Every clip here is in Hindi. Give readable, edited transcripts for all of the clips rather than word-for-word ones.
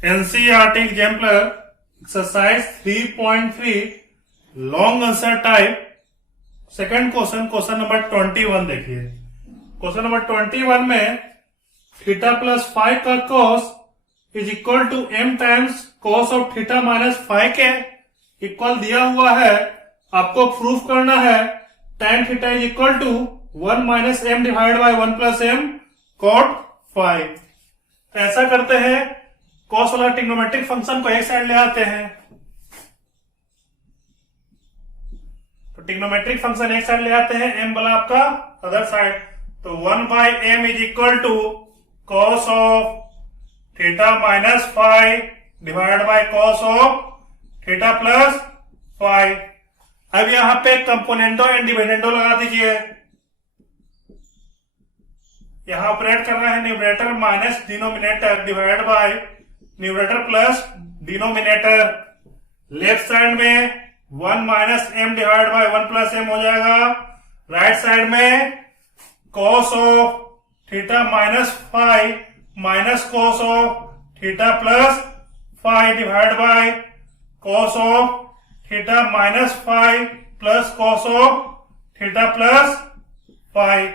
NCERT exemplar exercise 3.3 long answer type second question number 21 देखिए। क्वेश्चन नंबर 21 में थीटा प्लस 5 का cos is equal to M times cos of theta minus 5 के इक्वल दिया हुआ है। आपको प्रूफ करना है tan theta is equal to 1 minus M divide by 1 plus M cot 5। ऐसा करते हैं, कॉस वाला ट्रिग्नोमेट्रिक फंक्शन को एक साइड ले आते हैं। तो ट्रिग्नोमेट्रिक फंक्शन एक साइड ले आते हैं, एम वाला आपका अदर साइड। तो 1 by M is equal to cos of theta minus 5 divide by cos of theta plus 5। अब यहां पे कंपोनेंटो एंड डिविडेंडो लगा दीजिए। यहां ऑपरेट कर रहे हैं numerator minus denominator divide by numerator plus denominator. Left side में 1 minus M divide by 1 plus M हो जाएगा। राइट साइड में cos of theta minus 5 minus cos of theta plus 5 divide by cos of theta minus 5 plus cos of theta plus 5।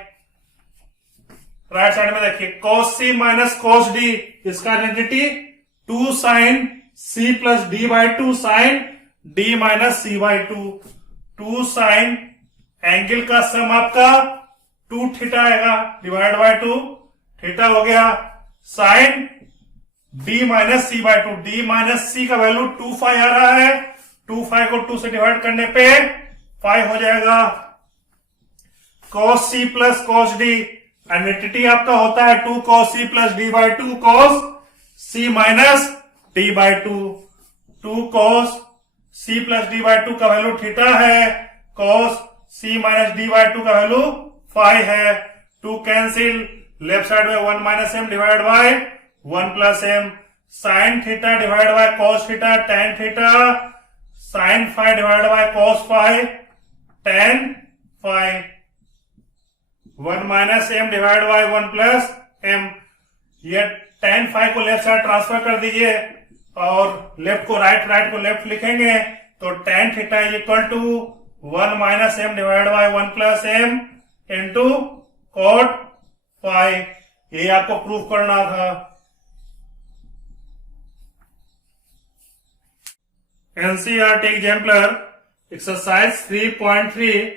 Right side में देखिए cos C minus cos D, इसका identity 2 sine C plus D by 2 sign D minus C by 2। 2 sine angle का सम आपका 2 थीटा आएगा डिवाइड बाय 2 थीटा हो गया। Sine D minus C by 2, D minus C का वैल्यू 2 फाइव आ रहा है। 2 फाइव को 2 से डिवाइड करने पे 5 हो जाएगा। Cos C plus cos D, identity आपका होता है 2 cos C plus D by 2 cos C minus D by 2। 2 cos C plus D by 2 का वैल्यू थीटा है, cos C minus D by 2 का वैल्यू 5 है। 2 कैंसिल, लेफ्ट साइड में 1 minus M divide by 1 plus M. Sine theta divide by cos theta, tan theta sine 5 divide by cos 5 tan 5। 1 minus M divide by 1 plus M. ये टेन 5 को लेफ्ट साइड ट्रांसफर कर दीजिए और लेफ्ट को राइट, राइट को लेफ्ट लिखेंगे। तो tan theta is equal to 1 minus M divide by 1 plus M into cot 5। ये आपको प्रूफ करना था। NCERT exemplar exercise 3.3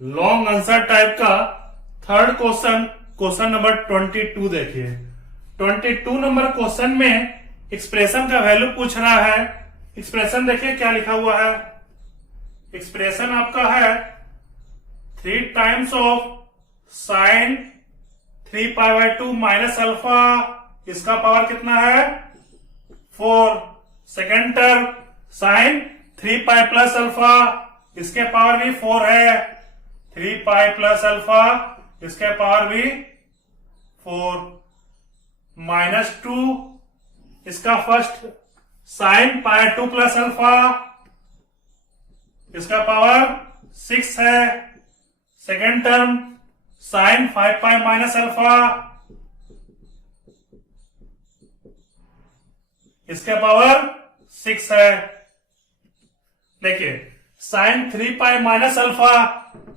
long answer type का थर्ड क्वेश्चन नंबर 22 देखिए। 22 नंबर क्वेश्चन में एक्सप्रेशन का वैल्यू पूछ रहा है। एक्सप्रेशन देखिए क्या लिखा हुआ है। एक्सप्रेशन आपका है 3 times of sine 3 pi by 2 minus alpha, इसका पावर कितना है 4। Second term sine 3 pi plus alpha, इसके पावर भी 4 है। 3 पाई प्लस अल्फा, इसके पावर भी 4। माइनस 2, इसका first sine pi 2 plus alpha, इसका पावर 6 है। Second term sine 5 pi minus alpha, इसके पावर 6 है। देखिए साइन 3 पाई माइनस अल्फा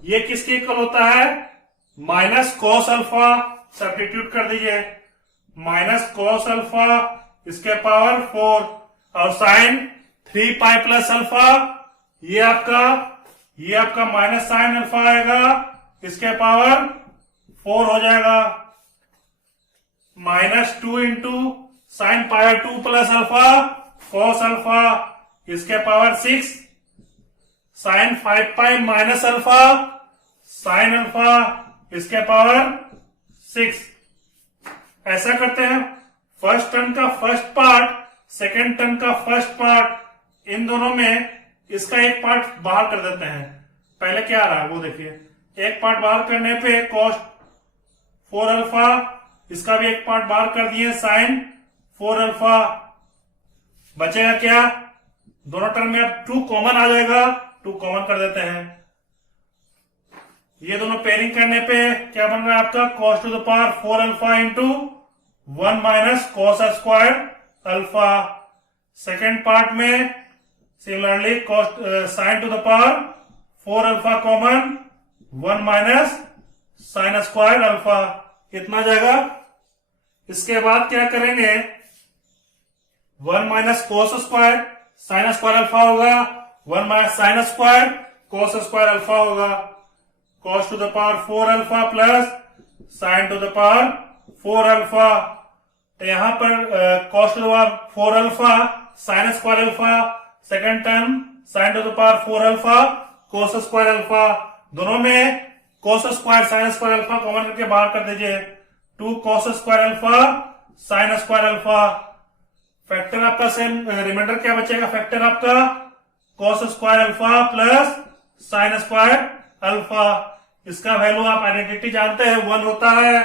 ये किसके इक्वल होता है, माइनस कॉस अल्फा। सब्स्टिट्यूट कर दीजिए, माइनस कॉस अल्फा, इसके पावर 4। और साइन 3 पाई प्लस अल्फा ये आपका माइनस साइन अल्फा आएगा, इसके पावर 4 हो जाएगा। Minus 2 into sine pi 2 plus alpha cos alpha, इसके power 6। Sine 5 pi minus alpha sine alpha, इसके पावर 6। ऐसा करते हैं, फर्स्ट टर्म का फर्स्ट पार्ट, सेकेंड टर्म का फर्स्ट पार्ट, इन दोनों में इसका एक पार्ट बाहर कर देते हैं। पहले क्या आ रहा है वो देखिए। एक पार्ट बाहर करने पे कॉस 4 अल्फा, इसका भी एक पार्ट बाहर कर दिए साइन 4 अल्फा। बचेगा क्या, दोनों टर्म में अब 2 कॉमन आ जाएगा, 2 कॉमन कर देते हैं। ये दोनों पेयरिंग करने पे क्या बन रहा है आपका cos to the power 4 alpha into 1 minus cos square alpha. Second part में similarly sine to the power 4 alpha common, 1 minus sine square alpha, इतना जाएगा। इसके बाद क्या करेंगे, 1 minus cos square sine square alpha होगा, 1 minus sine square cos square alpha होगा, cos to the power 4 alpha plus sine to the power 4 alpha. तो यहां पर cos to the power 4 alpha sine square alpha, second term sine to the power 4 alpha cos square alpha, दोनों में cos square sine square alpha common करके बाहर कर दीजिए, 2 cos square alpha sine square alpha. Factor आपका सेम, रिमाइंडर क्या बचेगा, फैक्टर आपका cos square alpha plus sine square alpha. इसका वैल्यू आप आइडेंटिटी जानते हैं, 1 होता है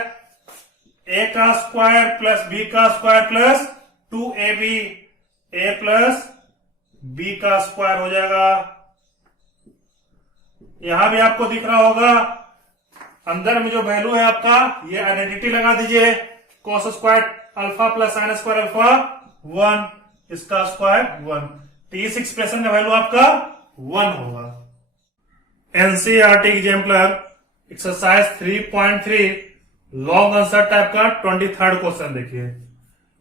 a का स्क्वायर प्लस b का square plus 2ab, a plus b का स्क्वायर हो जाएगा। यहां भी आपको दिख रहा होगा, अंदर में जो वैल्यू है आपका, ये आइडेंटिटी लगा दीजिए, cos square alpha plus sine square alpha 1, इसका स्क्वायर 1, तो इस एक्सप्रेशन का वैल्यू आपका 1 होगा। NCERT exemplar exercise 3.3 long answer type का 23rd क्वेश्चन देखिए।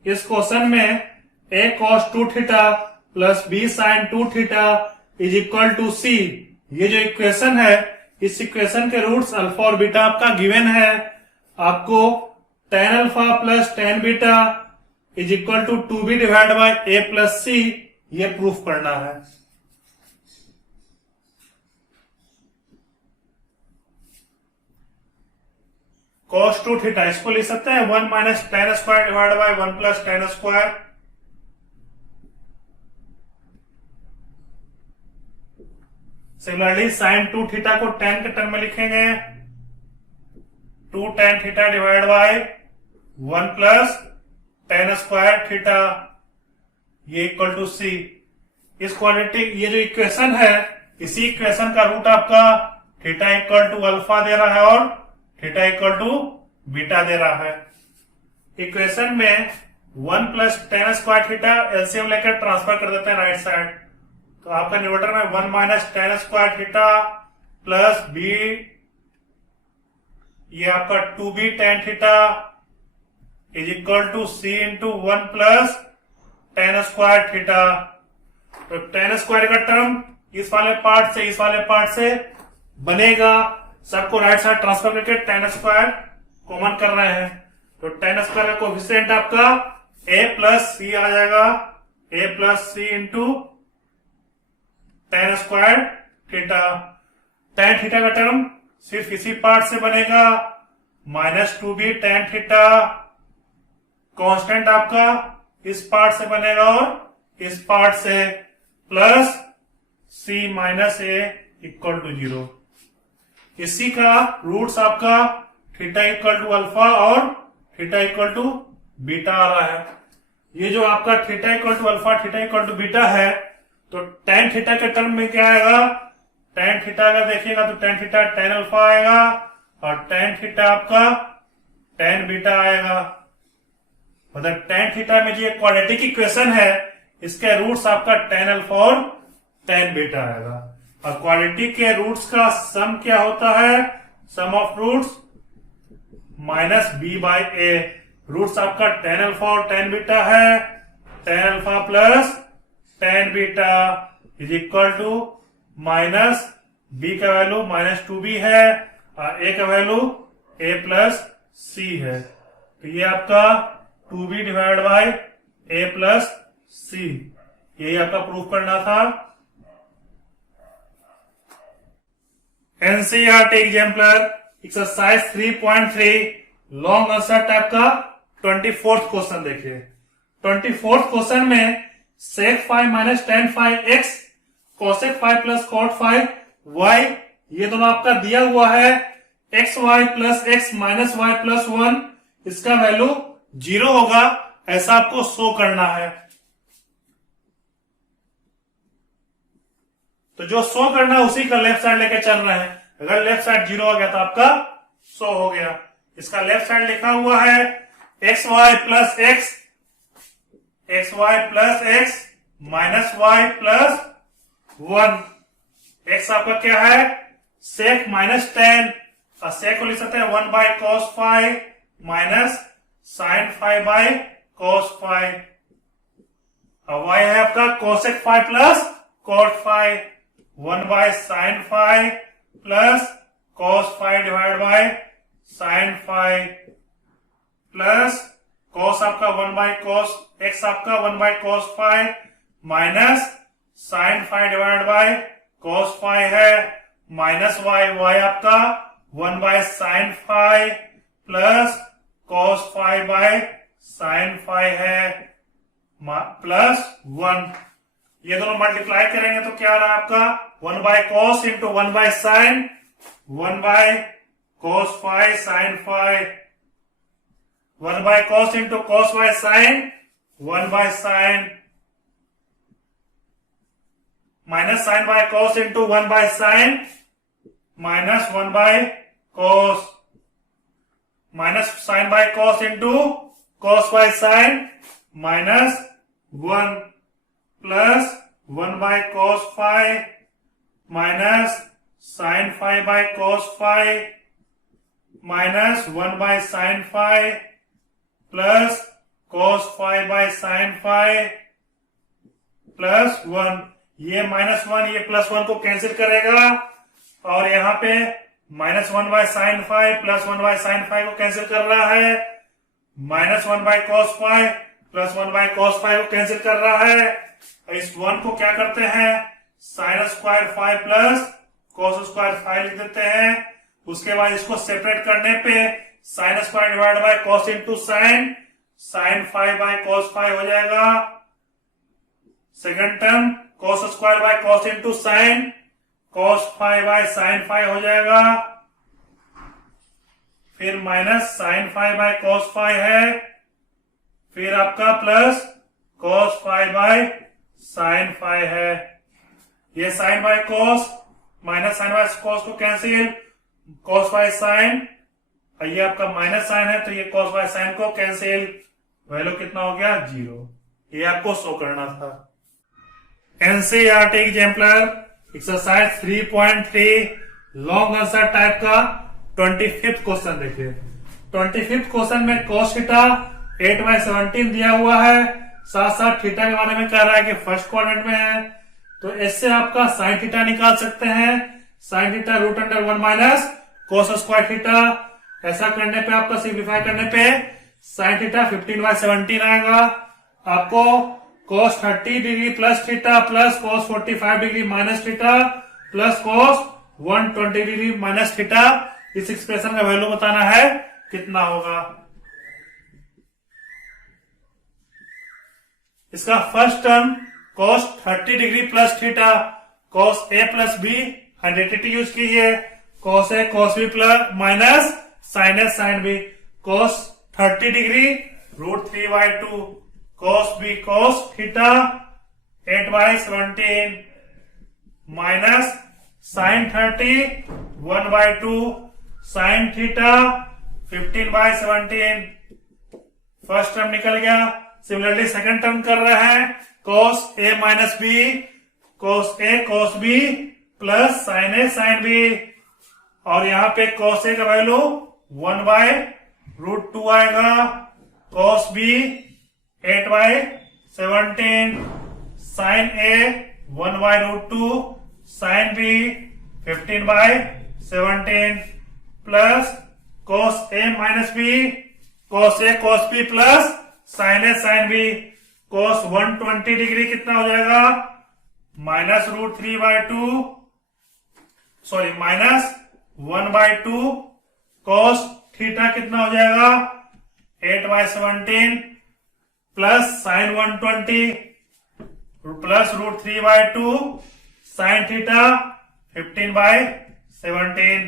इस क्वेश्चन में a cos 2 theta plus b sin 2 theta is equal to c, ये जो इक्वेशन है, इस इक्वेशन के रूट्स अल्फा और बीटा आपका गिवन है। आपको tan alpha plus tan beta is equal to 2b divide by a plus c, ये प्रूफ करना है। cos 2 थीटा इसको लिख सकते हैं 1 minus tan square divide by 1 plus tan square. Similarly sign 2 theta को tan के टर्म में लिखेंगे, 2 tan theta divide by 1 plus tan square theta, ये इक्वल टू c। इस क्वाड्रेटिक, ये जो इक्वेशन है, इसी इक्वेशन का रूट आपका थीटा इक्वल टू अल्फा दे रहा है और थीटा इक्वल टू बीटा दे रहा है। इक्वेशन में 1 plus tan square theta LCM लेकर ट्रांसफर कर देते हैं राइट साइड, तो आपका न्यूमरेटर में 1 minus tan square theta plus b, ये आपका 2b tan theta is equal to c into 1 plus tan square theta. तो tan स्क्वायर का टर्म इस वाले पार्ट से इस वाले पार्ट से बनेगा, सबको राइट साइड ट्रांसफर करके tan स्क्वायर कॉमन कर रहे हैं, तो tan स्क्वायर का कोएफिशिएंट आपका a प्लस c आ जाएगा, a plus c into tan square theta. tan theta का टर्म सिर्फ इसी पार्ट से बनेगा, minus 2b tan theta, constant आपका इस पार्ट से बनेगा और इस पार्ट से, plus c minus a equal to 0। इसी का रूट्स आपका थीटा इक्वल टू अल्फा और थीटा इक्वल टू बीटा आ रहा है। ये जो आपका theta equal to alpha theta equal to beta है, तो tan थीटा के टर्म में क्या आएगा, tan थीटा अगर देखिएगा तो tan थीटा tan अल्फा आएगा और tan थीटा आपका tan बीटा आएगा। मतलब tan थीटा में जो क्वाड्रेटिक इक्वेशन है, इसके रूट्स आपका tan अल्फा और tan बीटा आएगा। और क्वाड्रेटिक के रूट्स का सम क्या होता है, sum of roots minus b by A. Roots आपका tan अल्फा और tan बीटा है, tan alpha plus tan beta is equal to minus b का वैल्यू माइनस 2b है और a का वैल्यू a प्लस c है, तो ये आपका 2b divide by a plus c, यही आपका प्रूफ करना था। NCERT exemplar exercise 3.3 long answer type का 24th क्वेश्चन देखिए। 24th क्वेश्चन में sec five minus tan five x cosec five plus cot five y, ये दोनों आपका दिया हुआ है, x y plus x minus y plus 1, इसका वैल्यू 0 होगा, ऐसा आपको शो करना है। तो जो शो करना है उसी का लेफ्ट साइड लेके चल रहे हैं। अगर लेफ्ट साइड 0 हो गया तो आपका शो हो गया। इसका लेफ्ट साइड लिखा हुआ है x y plus x, x y plus x minus y plus 1। X आपका क्या है, सेक माइनस 10, और सेक को लिख सकते हैं 1 by cos five minus sine five by cos five. और वाई है आपका cosec five plus cot five, 1 by sine five plus cos five divide by sine five plus cos आपका 1 बाय कॉस एक्स आपका 1 by cos five minus sine five divide by cos five है माइनस वाई, वाई आपका 1 by sine five plus cos five by sine five है प्लस 1। ये दोनों मल्टीप्लाई करेंगे तो क्या आ रहा है आपका 1 by cos into 1 by sine, 1 by cos five sine five, 1 by cos into cos by sine, 1 by sine minus sine by cos into 1 by sine minus 1 by cos minus sine by cos into cos by sine minus 1 plus 1 by cos five minus sine five by cos five minus 1 by sine five plus cos five by sine five plus 1। ये -1 ये +1 को कैंसिल करेगा और यहाँ पे -1 by sine five plus 1 by sine five को कैंसिल कर रहा है, -1 by cos five plus 1 by cos five को कैंसिल कर रहा है। इस 1 को क्या करते हैं, sine square five plus cos square five लिख देते हैं। उसके बाद इसको सेपरेट करने पे sine square divide by cos into sine, sine five by cos five हो जाएगा। Second term cos square by cos into sine, cos five by sine five हो जाएगा। फिर minus sine five by cos five है, फिर आपका plus cos five by sine five है। ये sine by cos minus sine by cos को कैंसिल, कॉस बाय साइन, ये आपका माइनस साइन है तो ये कॉस बाय साइन को कैंसिल, वैल्यू कितना हो गया 0। ये आपको शो करना था। NCERT exemplar exercise 3.3 long answer type का 25th क्वेश्चन देखिए। 25th क्वेश्चन में cos थीटा 8/17 दिया हुआ है, साथ साथ थीटा के बारे में कह रहा है कि फर्स्ट क्वाड्रेंट में है, तो इससे आपका साइन थीटा निकाल सकते हैं। Sine theta √1 minus cos square theta. ऐसा करने पे आपका सिंप्लीफाई करने पे साइन थीटा 15/17 आएगा। आपको cos 30 degree plus theta plus cos 45 degree minus theta plus cos 120 degree minus theta, इस एक्सप्रेशन का वैल्यू बताना है कितना होगा। इसका first term cos 30 degree plus theta, cos a plus b, identity use कीजिए, cos a cos b plus minus sin a sin b, cos 30 degree √3/2, cos b cos theta 8/17 minus sin 30 1/2 sin theta 15/17। First term निकल गया। सिमिलरली सेकंड टर्म कर रहे हैं, cos a minus b, cos a cos b plus sin a sin b, और यहाँ पे cos a का वैल्यू 1/√2 आएगा, cos b 8/17, sin a 1/√2, sin b 15/17 plus cos a minus b, cos a cos b plus sin a sin b, cos 120 degree कितना हो जाएगा, -√3/2 सॉरी माइनस 1/2, cos थीटा कितना हो जाएगा 8/17 plus sin 120 plus √3/2 sin theta 15/17।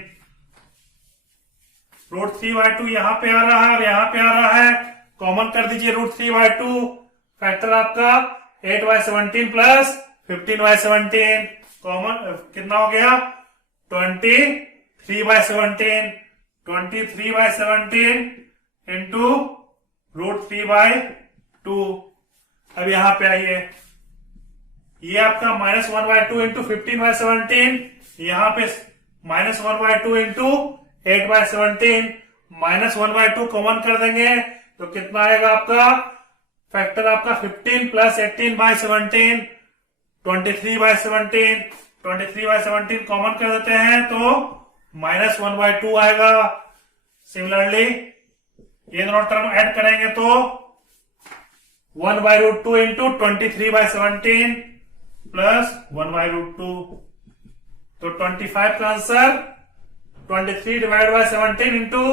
√3/2 यहां पे आ रहा है और यहां पे आ रहा है, कॉमन कर दीजिए √3/2, फैक्टर आपका 8/17 प्लस 15/17, कॉमन कितना हो गया 23/17, 23/17 इंटू √3/2। अब यहां पे आइए, ये आपका -1/2 इंटू 15/17, यहां पे -1/2 इंटू 8/17, -1/2 कॉमन कर देंगे तो कितना आएगा आपका फैक्टर, आपका 15 प्लस 18/17, 23/17, 23/17 कॉमन कर देते हैं तो -1/2 आएगा। सिमिलरली ये दोनों टर्म ऐड करेंगे तो 1/√2 इंटू 23/17 प्लस 1/√2, तो 25 का आंसर 23/17 इंटू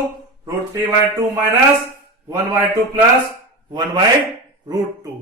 √3/2 माइनस 1/2 प्लस 1/√2।